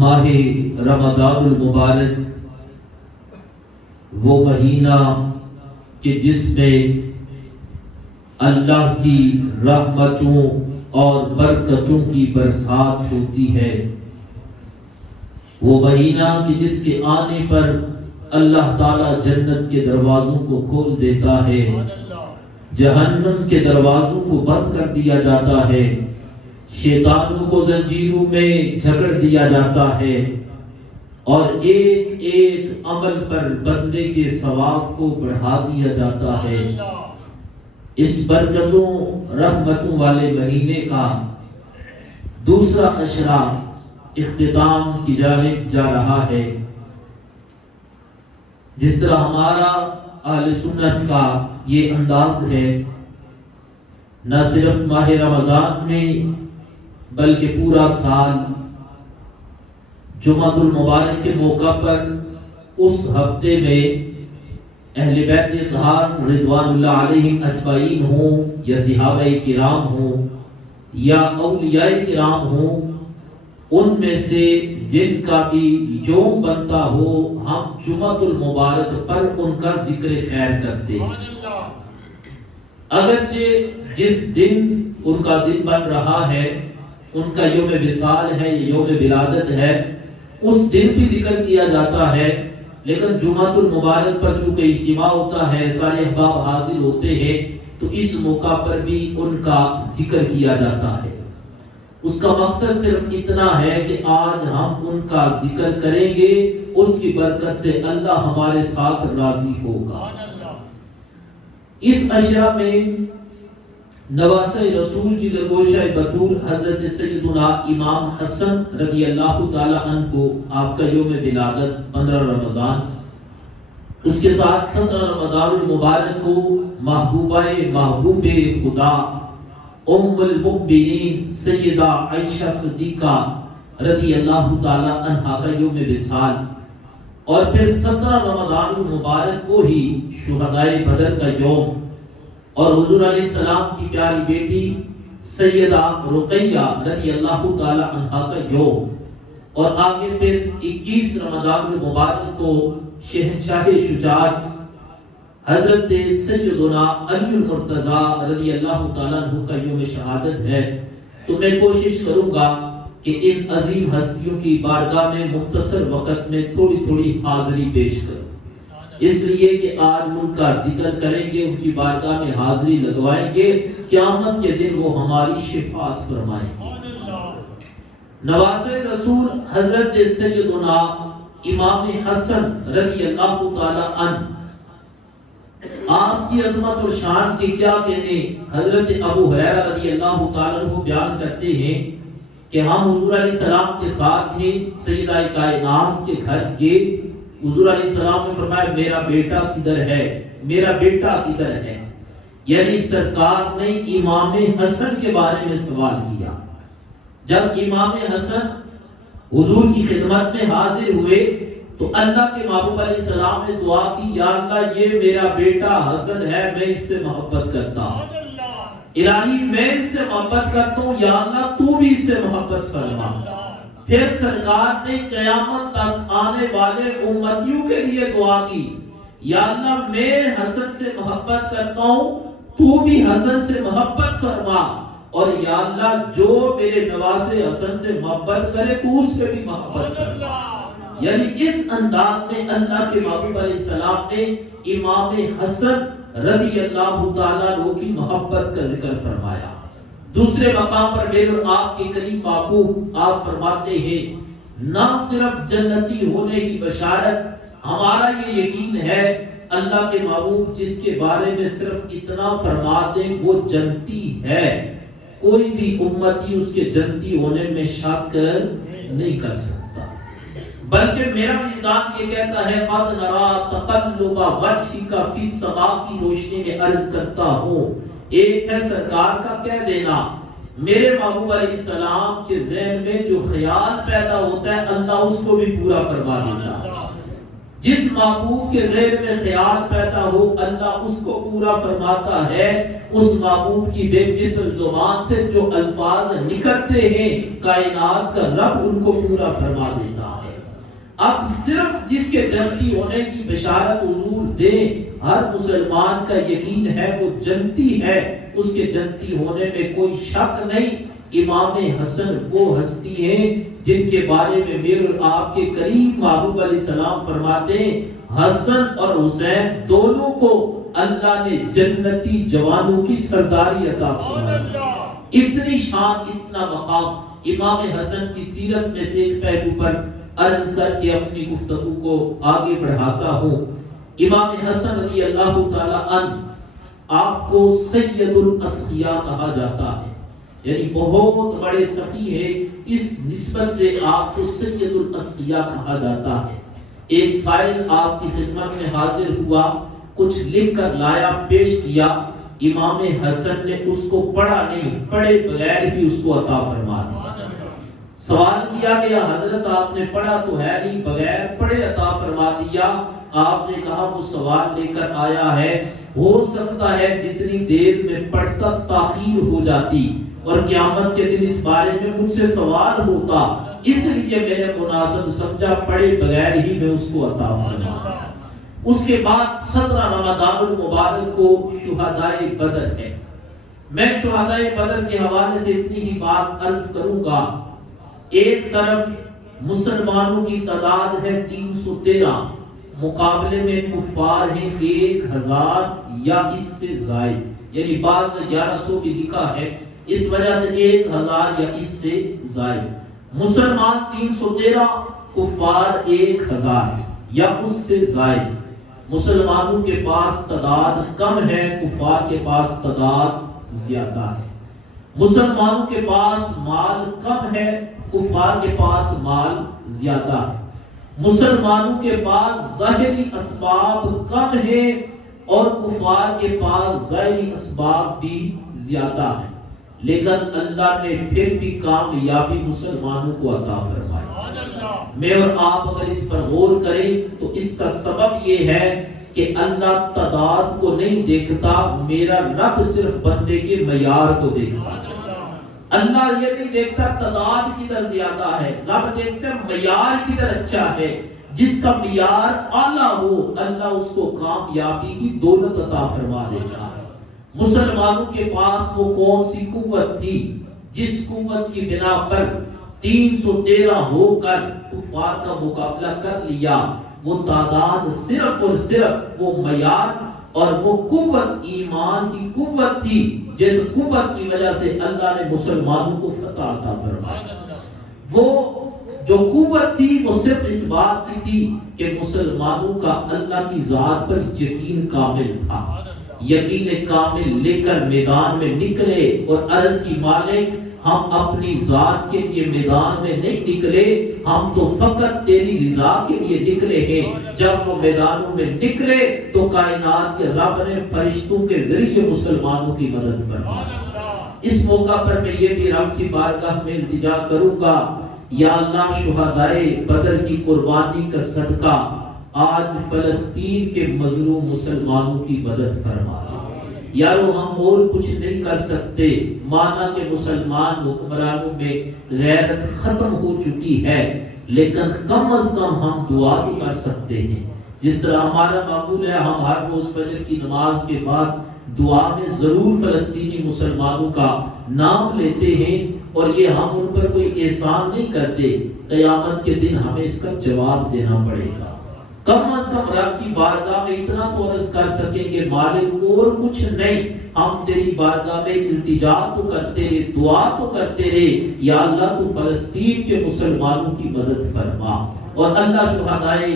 ماہ رمضان المبارک وہ مہینہ کہ جس میں اللہ کی رحمتوں اور برکتوں کی برسات ہوتی ہے، وہ مہینہ کہ جس کے آنے پر اللہ تعالیٰ جنت کے دروازوں کو کھول دیتا ہے، جہنم کے دروازوں کو بند کر دیا جاتا ہے، شیطانوں کو زنجیروں میں جکڑ دیا جاتا ہے، اور ایک ایک عمل پر بندے کے ثواب کو بڑھا دیا جاتا ہے۔ اس برکتوں رحمتوں والے مہینے کا دوسرا اشرا اختتام کی جانب جا رہا ہے۔ جس طرح ہمارا اہل سنت کا یہ انداز ہے، نہ صرف ماہ رمضان میں بلکہ پورا سال جمعۃ المبارک کے موقع پر اس ہفتے میں اہل بیت اطہار رضوان اللہ علیہم اجمعین ہوں یا صحابہ کرام ہوں یا اولیاء کرام ہوں، ان میں سے جن کا بھی یوم بنتا ہو، ہم جمعۃ المبارک پر ان کا ذکر خیر کرتے ہیں۔ اگرچہ جس دن ان کا دن بن رہا ہے، ان کا یوم وصال ہے، یوم ولادت ہے، اس دن بھی ذکر کیا جاتا ہے، لیکن جمعۃ المبارک پر چونکہ اجتماع ہوتا ہے، سارے احباب حاضر ہوتے ہیں، تو اس موقع پر بھی ان کا ذکر کیا جاتا ہے۔ اس کا مقصد صرف اتنا ہے کہ آج ہم ان کا ذکر کریں گے، اس کی برکت سے اللہ ہمارے ساتھ راضی ہوگا۔ اس اشرا میں نواسہ رسول جگر گوشہ بطول حضرت سیدنا امام حسن رضی اللہ تعالی عنہ کو آپ کا یوم ولادت 15 رمضان، اس کے ساتھ 17 رمضان المبارک کو محبوبہ محبوب خدا ام المؤمنین سیدہ عائشہ صدیقہ رضی اللہ تعالی عنہا کا یوم وصال، اور پھر 17 رمضان المبارک کو ہی شہدائے بدر کا یوم، اور حضور علیہ السلام کی پیاری بیٹی سیدہ رقیہ رضی اللہ تعالی عنہا کا یوم، اور آگے پھر 21 رمضان المبارک کو شہنشاہ شجاعت حضرت سیدنا علی المرتضی رضی اللہ تعالیٰ عنہ کا یوم شہادت ہے۔ تو میں کوشش کروں گا کہ ان عظیم ہستیوں کی بارگاہ میں مختصر وقت میں تھوڑی تھوڑی حاضری پیش کروں، اس لیے کہ آج ان کا ذکر کریں گے، ان کی بارگاہ میں حاضری لگوائیں گے، قیامت کے دن وہ ہماری شفاعت فرمائیں گے۔ نواسہ رسول حضرت سیدنا امام حسن رضی اللہ تعالی عنہ، آپ کی عظمت اور شان کے کیا کہنے، حضرت ابو ہریرہ رضی اللہ تعالی عنہ بیان کرتے ہیں کہ ہم حضور علیہ السلام کے ساتھ ہی سیدہ کائنات کے گھر گئے۔ حضور علیہ السلام نے فرمایا میرا بیٹا کدھر ہے، میرا بیٹا کدھر ہے، یعنی سرکار نے امام حسن کے بارے میں سوال کیا۔ جب امام حسن حضور کی خدمت میں حاضر ہوئے تو اللہ کے محبوب علیہ السلام نے دعا کی، یا اللہ یہ میرا بیٹا حسن ہے، میں اس سے محبت کرتا ہوں، الہی میں اس سے محبت کرتا ہوں، یا اللہ تو بھی اس سے محبت فرما۔ پھر سرکار نے قیامت تک آنے والے امتیوں کے لیے دعا کی، یا اللہ میں حسن سے محبت کرتا ہوں، تو بھی حسن سے محبت فرما، اور یا اللہ جو میرے نواسے حسن سے محبت کرے تو اس پہ بھی محبت فرما۔ یعنی اس انداز میں اللہ کے محبوب علیہ السلام نے امام حسن رضی اللہ تعالیٰ عنہ کی محبت کا ذکر فرمایا۔ دوسرے مقام پر میرے اور آپ کے کریم محبوب آپ فرماتے ہیں، نہ صرف جنتی ہونے کی بشارت، ہمارا یہ یقین ہے اللہ کے محبوب جس کے بارے میں صرف اتنا فرماتے ہیں وہ جنتی ہے، کوئی بھی امتی اس کے جنتی ہونے میں شک نہیں کر سکتا، بلکہ میرا وجدان یہ کہتا ہے قد نرا تقلب وجهك فی السماء کی روشنی میں عرض کرتا ہوں، ایک ہے سرکار کا کہہ دینا، میرے محبوب علیہ السلام کے ذہن میں جو خیال پیدا ہوتا ہے اللہ اس کو بھی پورا فرما دیتا ہے۔ جس محبوب کے ذہن میں خیال پیدا ہو اللہ اس کو پورا فرماتا ہے. اس محبوب کی بے مثل زبان سے جو الفاظ نکلتے ہیں کائنات کا رب ان کو پورا فرما دیتا ہے. اب صرف جس کے جنتی ہونے کی بشارت حضور دے ہر مسلمان کا یقین ہے وہ جنتی ہے, اس کے جنتی ہونے میں کوئی شک نہیں. امام حسن وہ ہستی ہیں جن کے بارے میں میرے اور آپ کے قریب محبوب علیہ السلام فرماتے ہیں حسن اور حسین دونوں کو اللہ نے جنتی جوانوں کی سرداری عطا فرمائی. اتنی شان اتنا مقام. امام حسن کی سیرت میں سے ایک پہلو پر عرض کر کے اپنی گفتگو کو آگے بڑھاتا ہوں. امام حسن رضی اللہ تعالی عنہ آپ کو سید الاسقیاء کہا جاتا ہے, یعنی بہت بڑے سخی ہیں, اس نسبت سے آپ کو سید الاسقیاء کہا جاتا ہے. ایک سائل آپ کی خدمت میں حاضر ہوا, کچھ لکھ کر لایا, پیش کیا. امام حسن نے اس کو پڑھا نہیں, پڑھے بغیر ہی اس کو عطا فرما دیا. سوال کیا گیا حضرت آپ نے پڑھا تو ہے نہیں, بغیر پڑھے عطا فرما دیا. آپ نے کہا وہ سوال لے کر آیا ہے, ہو سکتا ہے جتنی دیر میں پڑھتا تاخیر ہو جاتی اور قیامت کے دن اس بارے میں مجھ سے سوال ہوتا, اس لیے میں نے مناسب سمجھا پڑھے بغیر ہی میں اس کو عطا فرما. اس کے بعد 17 رمضان المبارک کو شہدائے بدر ہے. میں شہدائے بدر کے حوالے سے اتنی ہی بات عرض کروں گا. ایک طرف مسلمانوں کی تعداد ہے 313, مقابلے میں کفار ہیں 1000 یا اس سے زائد, یعنی بعض میں 1100 بھی لکھا ہے, اس وجہ سے 1000 یا اس سے زائد. مسلمان 313, کفار 1000 یا اس سے زائد. مسلمانوں کے پاس تعداد کم ہے, کفار کے پاس تعداد زیادہ ہے. مسلمانوں کے پاس مال کم ہے, کفار کے پاس مال زیادہ ہے. مسلمانوں کے پاس ظاہری اسباب کم ہے اور کفار کے پاس ظاہری اسباب بھی زیادہ ہے, لیکن اللہ نے پھر بھی کامیابی مسلمانوں کو عطا فرمائی. میں اور آپ اگر اس پر غور کریں تو اس کا سبب یہ ہے کہ اللہ تعداد کو نہیں دیکھتا, میرا رب صرف بندے کے معیار کو دیکھتا. اللہ یہ نہیں دیکھتا تعداد کدھر زیادہ ہے, رب دیکھتا معیار کدھر اچھا ہے. جس کا معیار اعلیٰ ہو اللہ اس کو کامیابی کی دولت عطا فرما دیتا ہے. مسلمانوں کے پاس وہ کون سی قوت تھی جس قوت کی بنا پر 313 ہو کر کفار کا مقابلہ کر لیا. وہ تعداد صرف اور صرف وہ معیار اور وہ قوت ایمان کی قوت تھی جس قوت کی وجہ سے اللہ نے مسلمانوں کو فتح عطا فرمایا. وہ جو قوت تھی وہ صرف اس بات کی تھی کہ مسلمانوں کا اللہ کی ذات پر یقین کامل تھا. یقین کامل لے کر میدان میں نکلے اور عرض کی مالک ہم اپنی ذات کے لیے میدان میں نہیں نکلے, ہم تو فقط تیری رضا کے لیے نکلے ہیں. جب وہ میدانوں میں نکلے تو کائنات کے رب نے فرشتوں کے ذریعے مسلمانوں کی مدد فرمائی. اس موقع پر میں یہ بھی رب کی بارگاہ میں التجا کروں گا, یا اللہ شہدائے بدر کی قربانی کا صدقہ آج فلسطین کے مظلوم مسلمانوں کی مدد فرما. یارو ہم اور کچھ نہیں کر سکتے, مانا کہ مسلمان حکمرانوں میں غیرت ختم ہو چکی ہے, لیکن کم از کم ہم دعا تو کر سکتے ہیں. جس طرح ہمارا معمول ہے ہم ہر روز فجر کی نماز کے بعد دعا میں ضرور فلسطینی مسلمانوں کا نام لیتے ہیں, اور یہ ہم ان پر کوئی احسان نہیں کرتے. قیامت کے دن ہمیں اس کا جواب دینا پڑے گا. کم از کم رب کی بارگاہ میں اتنا تو عرض کر سکیں کہ مالک اور کچھ نہیں, ہم تیری بارگاہ میں التجا تو کرتے رہے, دعا تو کرتے رہے, یا اللہ تو فلسطین کے مسلمانوں کی مدد فرما. اور اللہ شہدائے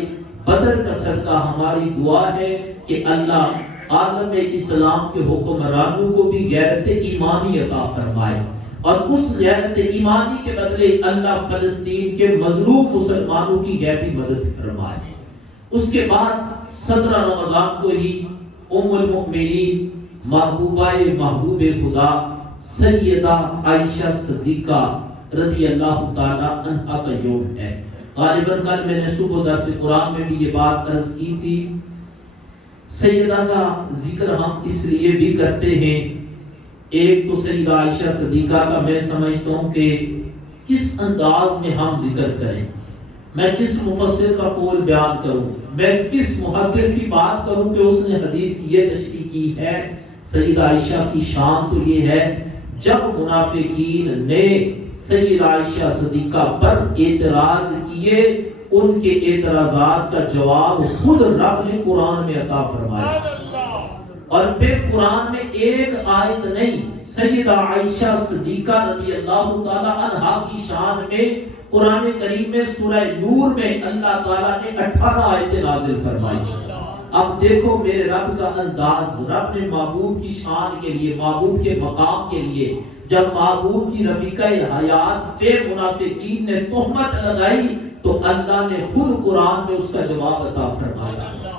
بدر کا صدقہ ہماری دعا ہے کہ اللہ عالم اسلام کے حکمرانوں کو بھی غیرت ایمانی عطا فرمائے, اور اس غیرت ایمانی کے بدلے اللہ فلسطین کے مظلوم مسلمانوں کی غیبی مدد فرمائے. اس کے بعد 17 رمضان کو ہی ام المؤمنین محبوبہ محبوب خدا سیدہ عائشہ صدیقہ رضی اللہ تعالی عنہا کا یوم ہے. غالباً کل میں نے صبح درس قرآن میں بھی یہ بات عرض کی تھی، سیدہ کا ذکر ہم اس لیے بھی کرتے ہیں، ایک تو سیدہ عائشہ صدیقہ کا میں سمجھتا ہوں کہ کس انداز میں ہم ذکر کریں، میں کس مفسر کا قول بیان کروں، میں کس محدث کی بات کروں کہ اس نے حدیث کی یہ تشریح کی ہے۔ سیدہ عائشہ کی شان تو یہ ہے، جب منافقین نے سیدہ عائشہ صدیقہ پر اعتراض کیے، ان کے اعتراضات کا جواب خود رب نے قرآن میں عطا فرمایا، اور پھر قرآن میں ایک آیت نہیں، سیدہ عائشہ صدیقہ رضی اللہ تعالی عنہا کی شان میں قرآن کریم میں سورہ نور میں اللہ تعالیٰ نے 18 آیتیں نازل فرمائی۔ اب دیکھو میرے رب کا انداز، رب نے محبوب کی شان کے لیے، محبوب کے مقام کے لیے جب محبوب کی رفیقہ حیات پہ منافقین نے تہمت لگائی تو اللہ نے خود قرآن میں اس کا جواب عطا فرمایا۔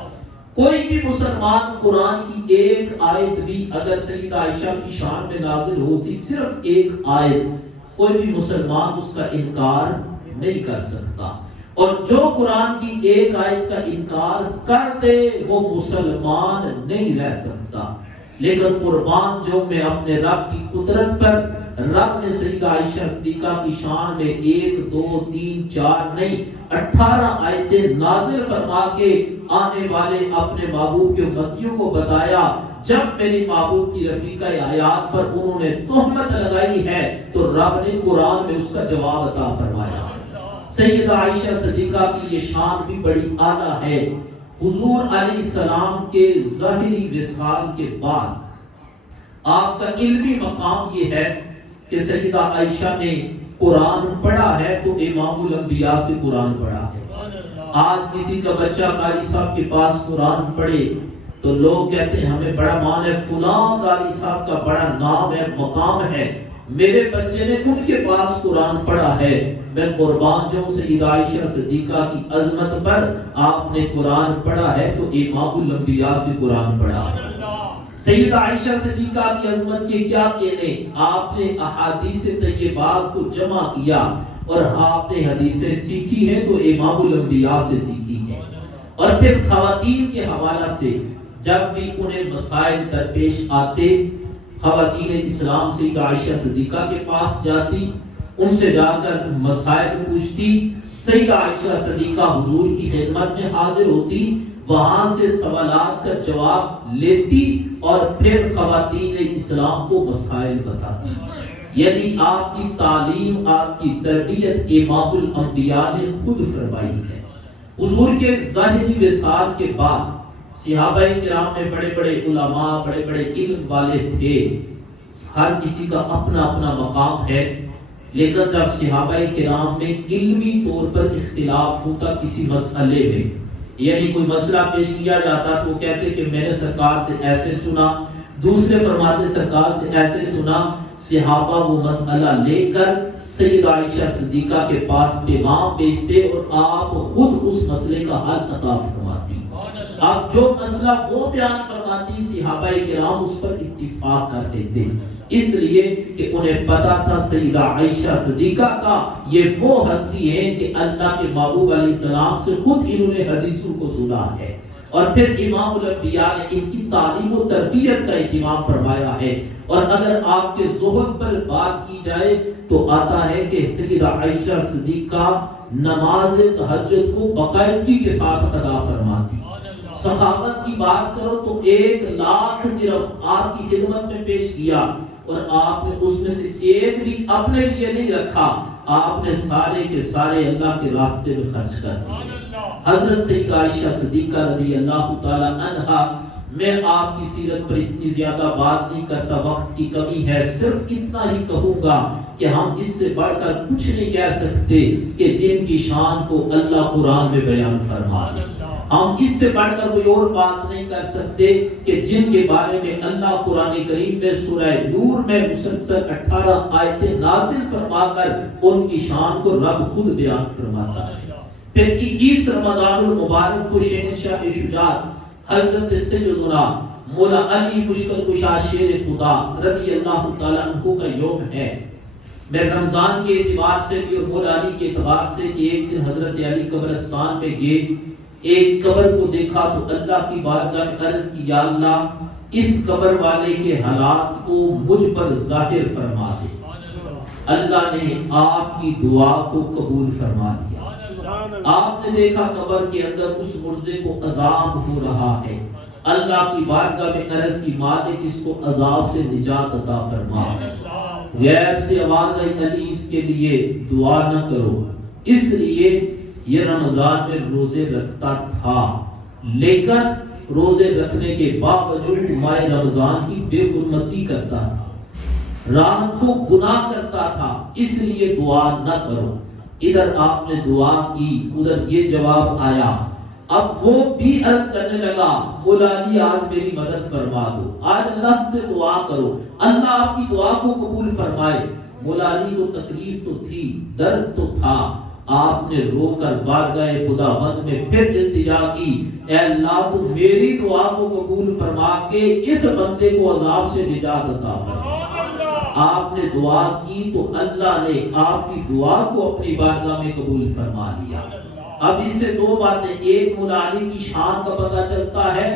کوئی بھی مسلمان قرآن کی ایک آیت بھی اگر سیدہ عائشہ کی شان میں نازل ہوتی، صرف ایک آیت، کوئی بھی مسلمان اس کا انکار نہیں کر سکتا، اور جو قرآن کی ایک آیت کا انکار کر دے وہ مسلمان نہیں رہ سکتا۔ لیکن قربان جو میں اپنے رب کی قدرت پر، رب نے سیدہ عائشہ صدیقہ کی شان میں 1 2 3 4 نہیں 18 آیتیں نازل فرما کے آنے والے اپنے محبوب کے امتیوں کو بتایا، جب میری محبوب کی رفیقہ حیات پر انہوں نے تہمت لگائی ہے تو رب نے قرآن میں اس کا جواب عطا فرمایا۔ سیدہ عائشہ صدیقہ کی یہ شان بھی بڑی اعلیٰ ہے۔ حضور علیہ السلام کے ظاہری وصال کے بعد آپ کا علمی مقام یہ ہے کہ سیدہ عائشہ نے قرآن پڑھا ہے تو امام الانبیاء سے قرآن پڑھا ہے۔ آج کسی کا بچہ قاری صاحب کے پاس قرآن پڑھے تو لوگ کہتے ہیں ہمیں بڑا مان ہے، فلاں قاری صاحب کا بڑا نام ہے، مقام ہے، میرے بچے نے ان کے پاس قرآن پڑھا ہے۔ میں قربان جو سیدہ عائشہ صدیقہ کی عظمت پر آپ نے قرآن پڑھا ہے تو امام الانبیاء سے قرآن پڑھا ہے۔ سیدہ عائشہ صدیقہ کی عظمت کے کیا کہنے، آپ نے احادیث طیبات کو جمع کیا اور آپ نے حدیثیں سیکھی ہیں تو امام الانبیاء سے سیکھی ہے۔ اور پھر خواتین کے حوالہ سے جب بھی انہیں مسائل درپیش آتے، خواتین اسلام سیدہ عائشہ صدیقہ کے پاس جاتی، ان سے جا کر مسائل پوچھتی، سیدہ عائشہ صدیقہ حضور کی خدمت میں حاضر ہوتی، وہاں سے سوالات کا جواب لیتی اور پھر خواتین اسلام کو مسائل بتاتی۔ یعنی آپ کی تعلیم، آپ کی تربیت امام الانبیاء نے خود فرمائی ہے۔ حضور کے ظاہری وصال کے بعد صحابہ کرام میں بڑے بڑے علماء، بڑے بڑے علم والے تھے، ہر کسی کا اپنا اپنا مقام ہے، لیکن جب صحابہ کرام میں علمی طور پر اختلاف ہوتا کسی مسئلے میں، یعنی کوئی مسئلہ پیش کیا جاتا تو وہ کہتے کہ میں نے سرکار سے ایسے سنا، دوسرے فرماتے سرکار سے ایسے سنا، صحابہ وہ مسئلہ لے کر سیدہ عائشہ صدیقہ کے پاس پیغام بھیجتے اور آپ خود اس مسئلے کا حل عطا فرماتی۔ اب جو مسئلہ وہ بیان فرماتی صحابہ کرام اس پر اتفاق کر لیتے، اس لیے کہ انہیں پتا تھا سیدہ عائشہ صدیقہ کا یہ وہ ہستی ہے کہ اللہ کے محبوب علیہ السلام سے خود انہوں نے حدیثوں کو سنا ہے، اور پھر امام الانبیاء نے ان کی تعلیم و تربیت کا اہتمام فرمایا ہے۔ اور اگر آپ کے زہد پر بات کی جائے تو آتا ہے کہ سیدہ عائشہ صدیقہ نماز تہجد کو باقاعدگی کے ساتھ ادا فرماتی۔ سخاوت کی بات کرو تو 1 لاکھ درہم آپ کی خدمت میں پیش کیا اور آپ نے اس میں سے ایک بھی اپنے لیے نہیں رکھا، آپ نے سارے کے سارے اللہ کے راستے میں خرچ کر دیے۔ حضرت سیدہ عائشہ صدیقہ رضی اللہ تعالی عنہا، میں آپ کی سیرت پر اتنی زیادہ بات نہیں کرتا، وقت کی کمی ہے، صرف اتنا ہی کہوں گا کہ ہم اس سے بڑھ کر کچھ نہیں کہہ سکتے کہ جن کی شان کو اللہ قرآن میں بیان فرما دے۔ ہم اس سے بڑھ کر کوئی اور بات نہیں کر سکتے کہ جن کے بارے میں اللہ قرآن کریم میں سورہ نور میں مسلسل 18 آیتیں نازل فرما کر ان کی شان کو رب خود بیان فرماتا ہے۔ پھر 21 رمضان المبارک کو شہنشاہ شجاعت حضرت سیدنا مولا علی مشکل کشا شیر خدا رضی اللہ تعالیٰ عنہ کا یوم ہے۔ میں رمضان کے اعتبار سے بھی اور مولا علی کے اعتبار سے کہ ایک دن حضرت علی قبرستان میں گئے، ایک قبر کو دیکھا تو اللہ کی بارگاہ میں عرض کی، یا اللہ اس قبر والے کے حالات کو مجھ پر ظاہر فرما دے۔ اللہ نے آپ کی دعا کو قبول فرما لیا۔ آپ نے دیکھا قبر کے اندر اس مردے کو عذاب ہو رہا ہے، اللہ کی بارگاہ میں عرض کی، مالک اس کو عذاب سے نجات عطا فرما۔ غیب سے آواز آئی، علی اس کے لیے دعا نہ کرو۔ اس لیے یہ رمضان میں روزے رکھتا تھا، لیکن روزے رکھنے کے باوجود ماہ رمضان کی بے حرمتی کرتا تھا، رات کو گناہ کرتا تھا، اس لیے دعا نہ کرو۔ ادھر آپ نے دعا کی، ادھر یہ جواب آیا۔ اب وہ بھی عرض کرنے لگا، مولا علی آج میری مدد فرما دو، آج اللہ سے دعا کرو، اللہ آپ کی دعا کو قبول فرمائے۔ مولا علی کو تکلیف تو تھی، درد تو تھا، آپ نے رو کر بارگاہ خداوند میں پھر التجا کی، اے اللہ تو میری دعا کو قبول فرما کے اس بندے کو عذاب سے نجات عطا فرما۔ آپ نے دعا کی تو اللہ نے آپ کی دعا کو اپنی بارگاہ میں قبول فرما لیا۔ اب اس سے دو باتیں، ایک مولا علی کی شان کا پتہ چلتا ہے،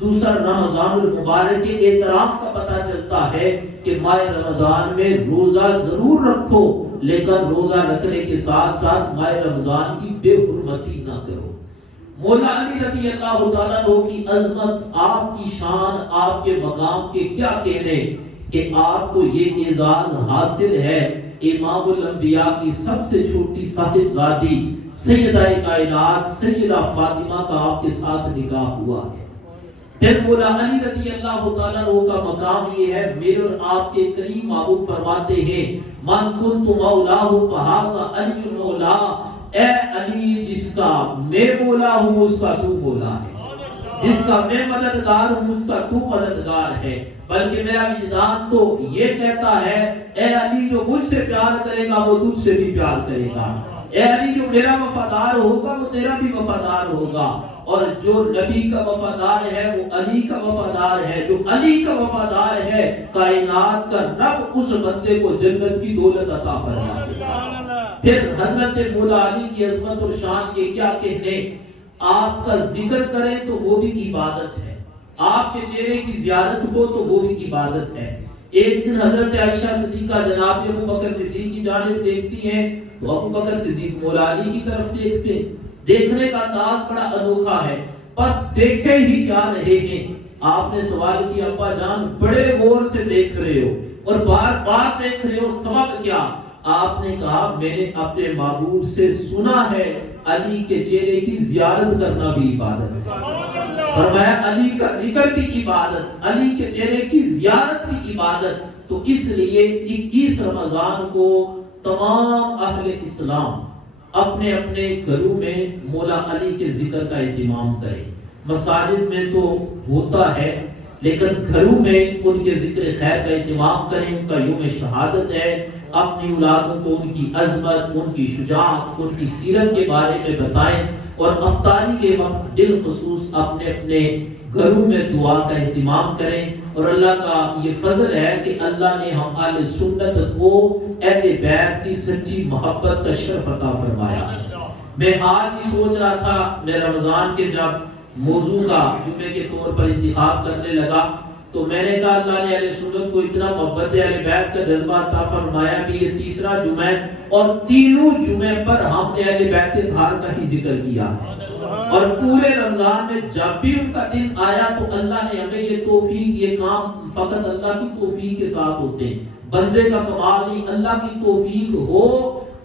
دوسرا رمضان المبارک کے احترام کا پتہ چلتا ہے کہ ماہ رمضان میں روزہ ضرور رکھو، لیکن روزہ رکھنے کے ساتھ ساتھ ماہ رمضان کی بے حرمتی نہ کرو۔ مولا علی رضی اللہ تعالیٰ عنہ کی عظمت، آپ کی شان، آپ کے مقام کے کیا کہنے کہ آپ کو یہ اعزاز حاصل ہے، امام الانبیاء کی سب سے چھوٹی صاحبزادی سیدہ کائنات سیدہ فاطمہ کا آپ کے ساتھ نکاح ہوا ہے۔ پھر مولا علی رضی اللہ تعالیٰ عنہ کا مقام یہ ہے، میرے اور آپ کے کریم محبوب فرماتے ہیں، من کنت مولاہ فہذا علی مولا، اے علی جس کا میں مولا ہوں اس کا تو مولا ہے، جس کا میں مددگار ہوں اس کا تو مددگار ہے۔ بلکہ میرا وجدان تو یہ کہتا ہے، اے علی جو مجھ سے پیار کرے گا وہ تجھ سے بھی پیار کرے گا، اے علی جو میرا وفادار ہوگا وہ تیرا بھی وفادار ہوگا، اور جو نبی کا وفادار ہے وہ علی کا وفادار ہے، جو علی کا وفادار ہے کائنات کا رب اس بندے کو جنت کی دولت عطا فرمائے گا۔ پھر حضرت مولا علی کی عظمت اور شان کے کیا کہنے، آپ کا ذکر کریں تو وہ بھی عبادت ہے، آپ کے چہرے کی زیارت ہو تو وہ بھی عبادت ہے۔ ایک دن حضرت عائشہ صدیقہ جناب ابو بکر صدیق کی جانب دیکھتی ہیں تو ابو بکر صدیق مولا علی کی طرف دیکھتے، دیکھنے کا انداز بڑا انوکھا ہے، بس دیکھے ہی جا رہے ہیں۔ آپ نے سوال کیا، ابا جان بڑے غور سے دیکھ رہے ہو اور بار بار دیکھ رہے ہو، سبب کیا؟ آپ نے کہا، میں نے اپنے محبوب سے سنا ہے علی کے چہرے کی زیارت کرنا بھی عبادت ہے، فرمایا علی کا ذکر بھی عبادت، علی کے چہرے کی زیارت بھی عبادت۔ تو اس لیے 21 رمضان کو تمام اہل اسلام اپنے اپنے گھروں میں مولا علی کے ذکر کا اہتمام کریں۔ مساجد میں تو ہوتا ہے، لیکن گھروں میں ان کے ذکر خیر کا اہتمام کریں، ان کا یوم شہادت ہے، اپنی اولادوں کو ان کی عظمت، ان کی شجاعت، ان کی سیرت کے بارے میں بتائیں، اور افطاری کے وقت بالخصوص اپنے اپنے گھروں میں دعا کا اہتمام کریں۔ اور اللہ کا یہ فضل ہے کہ اللہ نے ہم اہل سنت کو اہل بیت کی سچی محبت کا شرف عطا فرمایا۔ میں آج ہی سوچ رہا تھا، میں رمضان کے جب موضوع کا جمعے کے طور پر انتخاب کرنے لگا تو میں نے کہا اللہ نے اہل سنت کو اتنا محبت اہل بیت کا جذبہ عطا فرمایا کہ یہ تیسرا جمعہ اور تینوں جمعے پر ہم نے اہل بیت اطہار کا ہی ذکر کیا، اور پورے رمضان میں جب بھی ان کا دن آیا تو اللہ نے ہمیں یہ توفیق، یہ کام فقط اللہ کی توفیق کے ساتھ ہوتے ہیں، بندے کا کمال نہیں، اللہ کی توفیق ہو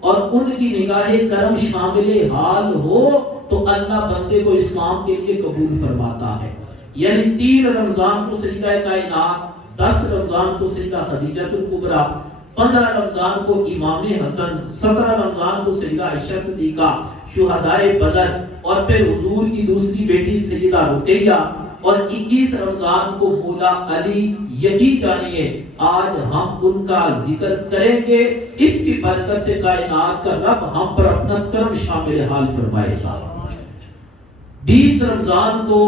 اور ان کی نگاہ کرم شامل حال ہو تو اللہ بندے کو اس کام کے لیے قبول فرماتا ہے۔ یعنی 3 رمضان کو سیدہ کائنات، 10 رمضان کو سیدہ خدیجہ الکبریٰ، 15 رمضان کو امام حسن، 17 رمضان کو سیدہ عائشہ صدیقہ شہدائے بدر، اور پھر حضور کی دوسری بیٹی سیدہ رقیہ، اور 21 رمضان کو مولا علی۔ یقین جانیے آج ہم ان کا ذکر کریں گے، اس کی برکت سے کائنات کا رب ہم پر اپنا کرم شامل حال فرمائے گا۔ 20 رمضان کو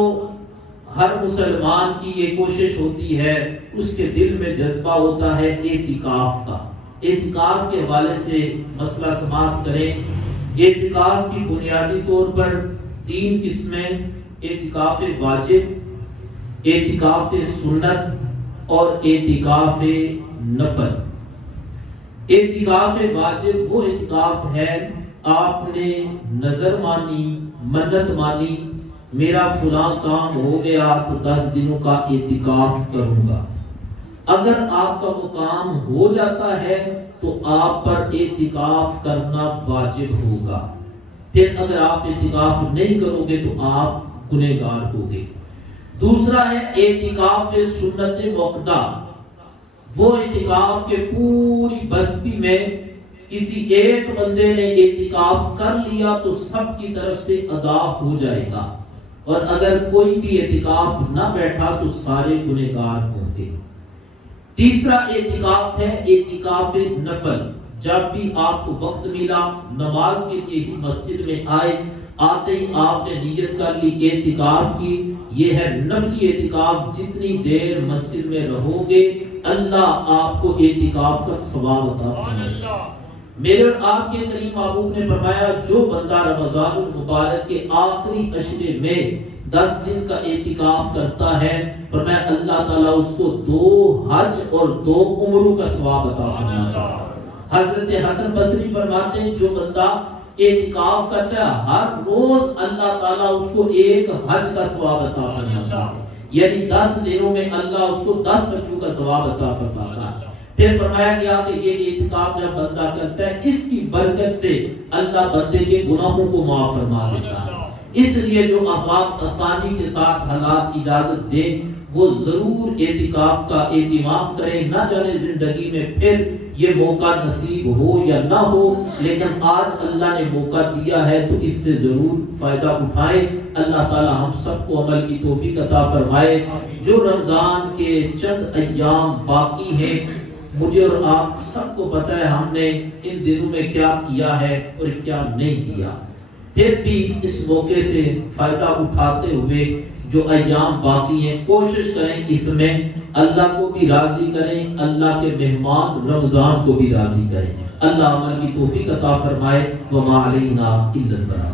ہر مسلمان کی یہ کوشش ہوتی ہے، اس کے دل میں جذبہ ہوتا ہے اعتکاف کا، اعتکاف کے حوالے سے مسئلہ سماعت کریں۔ اعتکاف کی بنیادی طور پر 3 قسمیں: اعتکاف واجب، اعتکاف سنت اور اعتکاف نفل۔ اعتکاف واجب وہ اعتکاف ہے آپ نے نظر مانی، منت مانی، میرا فلاں کام ہو گیا تو 10 دنوں کا اعتکاف کروں گا۔ اگر آپ کا وہ کام ہو جاتا ہے تو آپ پر اعتکاف کرنا واجب ہوگا، پھر اگر آپ اعتکاف نہیں کرو گے تو آپ گنہگار ہوگے۔ دوسرا ہے اعتکاف سنت موقدہ، وہ اعتکاف کے پوری بستی میں کسی ایک بندے نے اعتکاف کر لیا تو سب کی طرف سے ادا ہو جائے گا، اور اگر کوئی بھی اعتکاف نہ بیٹھا تو سارے گنہگار ہوں گے۔ تیسرا اعتکاف ہے اعتکاف نفل، جب بھی آپ کو وقت ملا نماز کے لیے ہی مسجد میں آئے، آتے ہی آپ نے نیت کر لی اعتکاف کی، یہ ہے نفلی اعتکاف۔ جتنی دیر مسجد میں رہو گے اللہ آپ کو اعتکاف کا ثواب عطا فرمائے گا۔ میرے اور آپ کے کریم محبوب نے فرمایا جو بندہ رمضان المبارک کے آخری عشرے میں 10 دن کا اعتکاف کرتا ہے، فرمایا اللہ تعالیٰ اس کو 2 حج اور 2 عمروں کا ثواب عطا فرماتا ہے۔ حضرت حسن بصری فرماتے ہیں جو بندہ اعتکاف کرتا ہے ہر روز اللہ تعالیٰ اس کو 1 حج کا ثواب عطا فرماتا ہے، یعنی 10 دنوں میں اللہ اس کو 10 حجوں کا ثواب عطا فرماتا ہے۔ پھر فرمایا گیا کہ یہ اعتکاف جب بندہ کرتا ہے اس کی برکت سے اللہ بندے کے گناہوں کو معاف فرما دیتا ہے۔ اس لیے جو احباب آسانی کے ساتھ حالات اجازت دیں وہ ضرور اعتکاف کا اہتمام کریں، نہ جانے زندگی میں پھر یہ موقع نصیب ہو یا نہ ہو، لیکن آج اللہ نے موقع دیا ہے تو اس سے ضرور فائدہ اٹھائیں۔ اللہ تعالی ہم سب کو عمل کی توفیق عطا فرمائے۔ جو رمضان کے چند ایام باقی ہیں، مجھے اور آپ سب کو پتہ ہے ہم نے ان دنوں میں کیا کیا ہے اور کیا نہیں کیا، پھر بھی اس موقع سے فائدہ اٹھاتے ہوئے جو ایام باقی ہیں کوشش کریں اس میں اللہ کو بھی راضی کریں، اللہ کے مہمان رمضان کو بھی راضی کریں۔ اللہ عمل کی توفیق عطا فرمائے۔ وما علینا الا البلاغ۔